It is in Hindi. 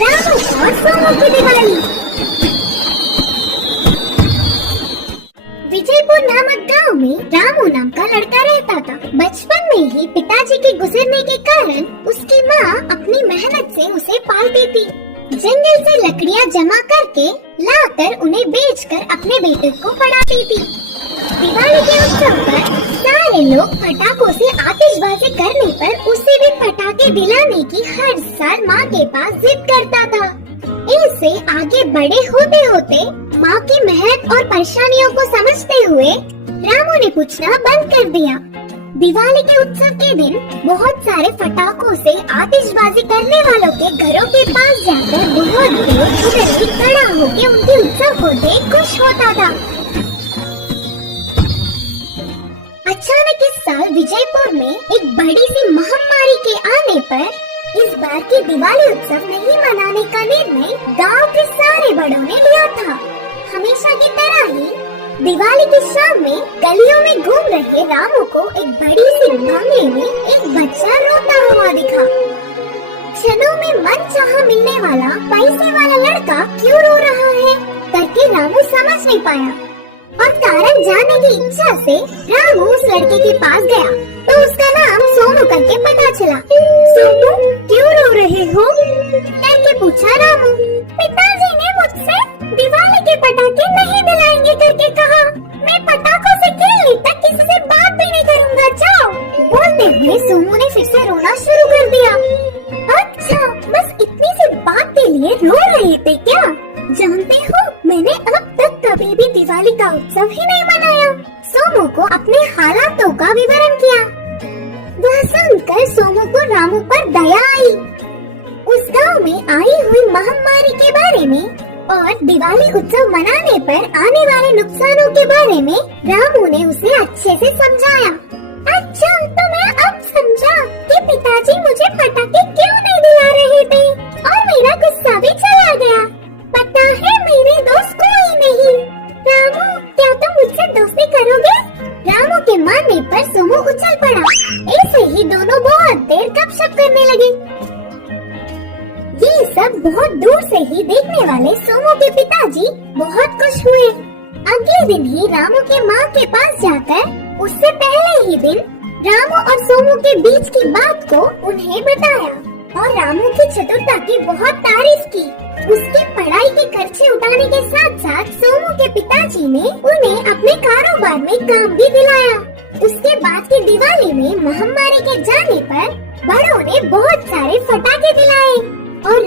रामू और सोमू की दिवाली। विजयपुर नामक गांव में रामू नाम का लड़का रहता था। बचपन में ही पिताजी के गुजरने के कारण उसकी माँ अपनी मेहनत से उसे पालती थी। जंगल से लकड़ियाँ जमा करके लाकर उन्हें बेचकर अपने बेटे को पढ़ाती थी। दिवाली के उत्सव पर सारे लोग पटाखों से आतिशबाजी करने पर उसे भी पटाखे दिलाने की हर साल माँ के पास जिद करता था। इससे आगे बड़े होते होते माँ की मेहनत और परेशानियों को समझते हुए रामू ने पूछना बंद कर दिया। दिवाली के उत्सव के दिन बहुत सारे पटाखों से आतिशबाजी करने वालों के घरों के पास जाकर बहुत देर उधर ही खड़ा होकर उनके उत्सव को देख खुश होता था। अचानक इस साल विजयपुर में एक बड़ी सी महामारी के आने पर इस बार की दिवाली उत्सव नहीं मनाने का निर्णय गांव के सारे बड़ों ने लिया था। हमेशा की तरह ही दिवाली की शाम में गलियों में घूम रहे रामू को एक बड़ी सी बंगले में एक बच्चा रोता हुआ दिखा। क्षणों में मन चाहा मिलने वाला पैसे वाला लड़का क्यों रो रहा है करके रामू समझ नहीं पाया और कारण जानने की इच्छा से रामू उस लड़के के पास गया तो उसका नाम सोनू करके पता चला। सोनू क्यों रो रहे हो करके पूछा रामू। पिताजी ने मुझसे दिवाली के पटाखे नहीं दिलाएंगे करके कहा। मैं पटाखों से खेलने तक किसी से बात भी नहीं करूँगा, जाओ। बोलते हुए सोनू ने फिर से रोना शुरू कर दिया। अच्छा, बस इतनी सी बात के लिए रो रहे थे क्या? जानते हो, मैंने अब तक कभी भी दिवाली का उत्सव ही नहीं मनाया। सोमू को अपने हालातों का विवरण किया। वह सुनकर सोमू को रामू पर दया आई। उस गांव में आई हुई महामारी के बारे में और दिवाली उत्सव मनाने पर आने वाले नुकसानों के बारे में रामू ने उसे अच्छे से समझाया। अच्छा, तो मैं अब समझा कि पिताजी मुझे पटाखे क्यों नहीं दिला रहे थे और मेरा गुस्सा भी चला गया। पता है, मेरे दोस्त कोई नहीं। रामू, क्या तुम मुझसे दोस्ती करोगे? रामू के मानने पर सोमू उछल पड़ा। ऐसे ही दोनों बहुत देर गपशप करने लगे। ये सब बहुत दूर से ही देखने वाले सोमू के पिताजी बहुत खुश हुए। अगले दिन ही रामू के माँ के पास जाकर उससे पहले ही दिन रामू और सोमू के बीच की बात को उन्हें बताया और रामू की चतुरता की बहुत तारीफ की। उसकी पढ़ाई के खर्चे उठाने के साथ साथ सोमू के पिताजी ने उन्हें अपने कारोबार में काम भी दिलाया। उसके बाद की दिवाली में महामारी के जाने पर बड़ों ने बहुत सारे पटाखे दिलाए और